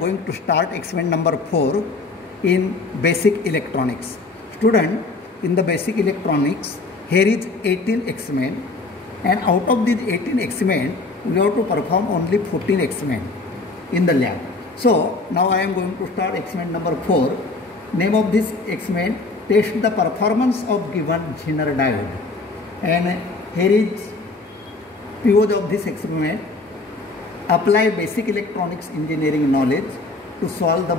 going to start experiment number 4 in basic electronics. Student, in the basic electronics, here is 18 experiment, and out of these 18 experiment, we have to perform only 14 experiment in the lab. So now I am going to start experiment number 4. Name of this experiment, test the performance of given Zener diode. And here is PO of this experiment. Apply basic electronics engineering knowledge to solve the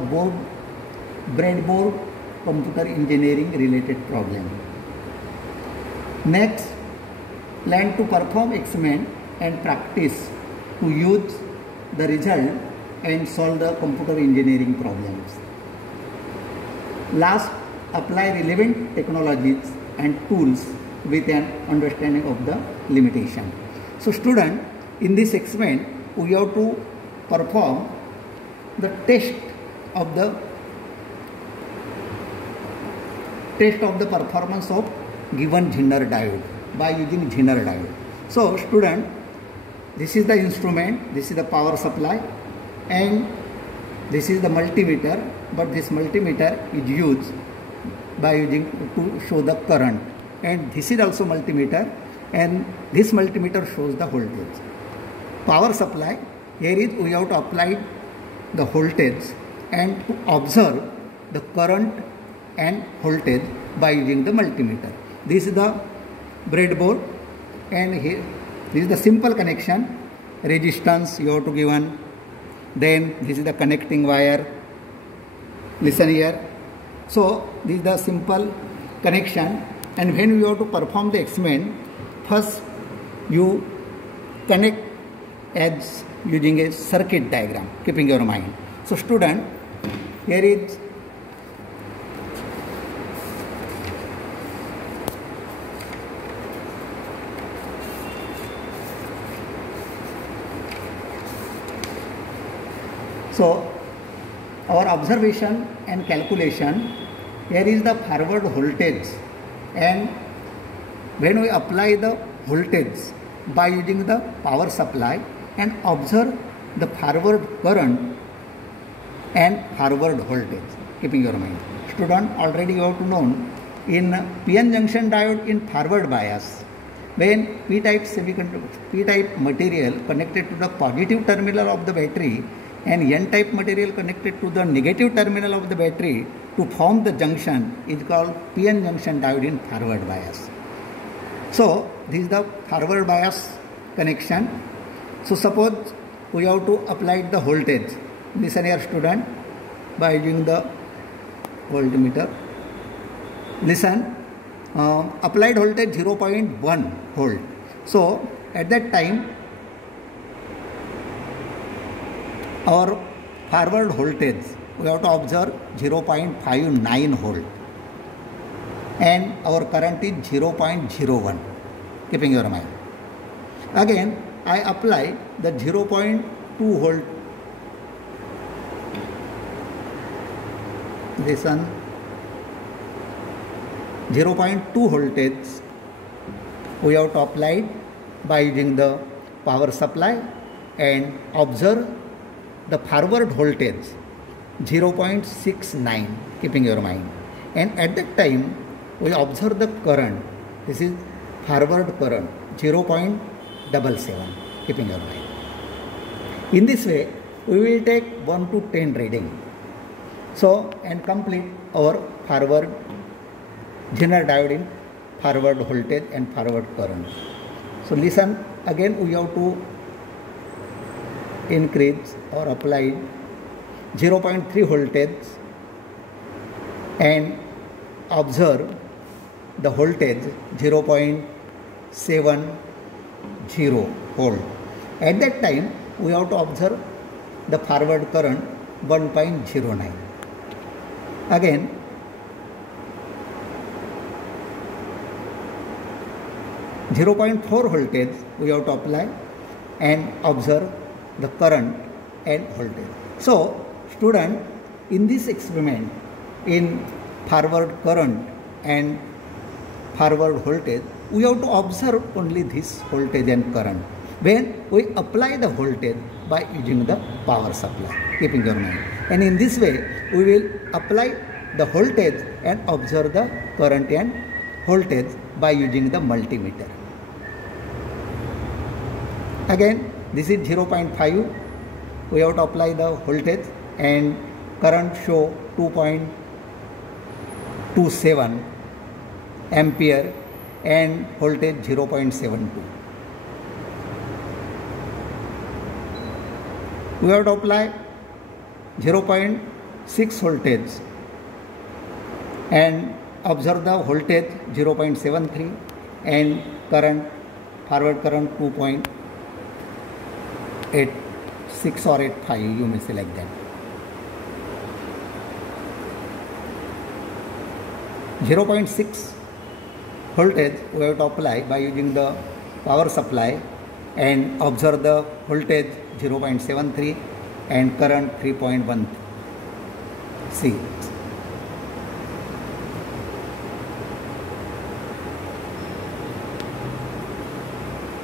breadboard computer engineering related problem. Next, plan to perform experiment and practice to use the result and solve the computer engineering problems. Last, apply relevant technologies and tools with an understanding of the limitation. So student, in this experiment, we have to perform the test of the performance of given Zener diode by using Zener diode. So student, this is the instrument, this is the power supply, and this is the multimeter, but this multimeter is used by using to show the current, and this is also multimeter, and this multimeter shows the voltage. Power supply, here is we have to apply the voltage and to observe the current and voltage by using the multimeter. This is the breadboard, and here this is the simple connection. Resistance you have to given, then this is the connecting wire. Listen here. So this is the simple connection, and when you have to perform the experiment, first you connect as using a circuit diagram, keeping your mind. So student, here is our observation and calculation. Here is the forward voltage, and when we apply the voltage by using the power supply and observe the forward current and forward voltage, keeping your mind. Student, already you have to know in PN junction diode in forward bias, when P-type material connected to the positive terminal of the battery and N-type material connected to the negative terminal of the battery to form the junction is called PN junction diode in forward bias. So this is the forward bias connection. So suppose we have to apply the voltage. Listen here student, by using the voltmeter. Listen, applied voltage 0.1 volt. So at that time our forward voltage we have to observe 0.59 volt, and our current is 0.01, keeping your mind. Again I apply the 0.2 volt. Listen, 0.2 voltage we have to apply by using the power supply and observe the forward voltage 0.69, keeping your mind. And at that time we observe the current, this is forward current 0.77, keeping your mind. In this way we will take 1 to 10 reading, so and complete our forward Zener diode in forward voltage and forward current. So listen, again we have to increase or apply 0.3 voltage and observe the voltage 0.70 volt. At that time we have to observe the forward current 1.09. Again 0.4 voltage we have to apply and observe the current and voltage. So student, in this experiment in forward current and forward voltage we have to observe only this voltage and current. when we apply the voltage by using the power supply. Keep in your mind. And in this way, we will apply the voltage and observe the current and voltage by using the multimeter. Again, this is 0.5. We have to apply the voltage and current show 2.27 ampere and voltage 0.72. We have to apply 0.6 voltage and observe the voltage 0.73 and current, forward current 2.86 or 85, you may say like that. 0.6 voltage we have to apply by using the power supply and observe the voltage 0.73 and current 3.1. See.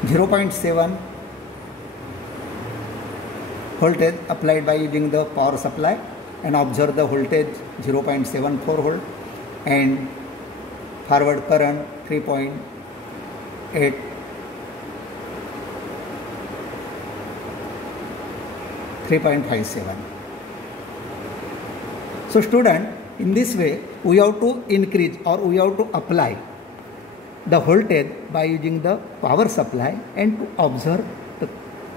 0.7 voltage applied by using the power supply and observe the voltage 0.74 volt and forward current 3.8. 3.57. So student, in this way we have to increase or we have to apply the voltage by using the power supply and to observe the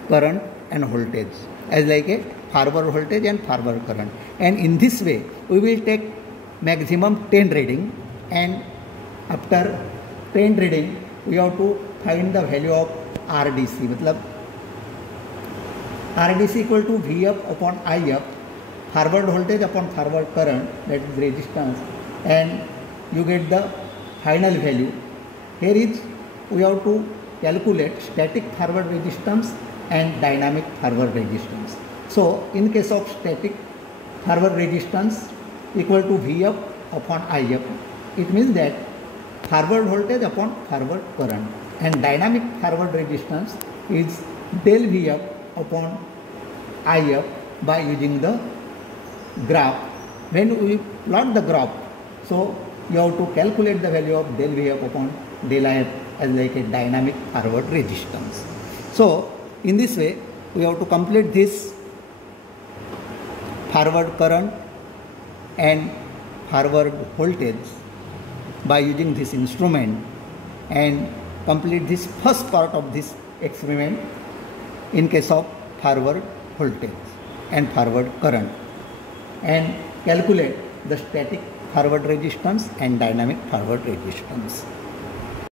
current and voltage as like a forward voltage and forward current. And in this way we will take maximum 10 reading, and after 10 reading we have to find the value of RDC. मतलब RDC equal to VF upon IF, forward voltage upon forward current, that is resistance, and you get the final value. Here is we have to calculate static forward resistance and dynamic forward resistance. So in case of static forward resistance equal to VF upon IF, it means that forward voltage upon forward current, and dynamic forward resistance is del VF upon IF by using the graph. When we plot the graph, so you have to calculate the value of del VF upon del IF as like a dynamic forward resistance. So in this way we have to complete this forward current and forward voltage by using this instrument and complete this first part of this experiment in case of forward voltage and forward current, and calculate the static forward resistance and dynamic forward resistance.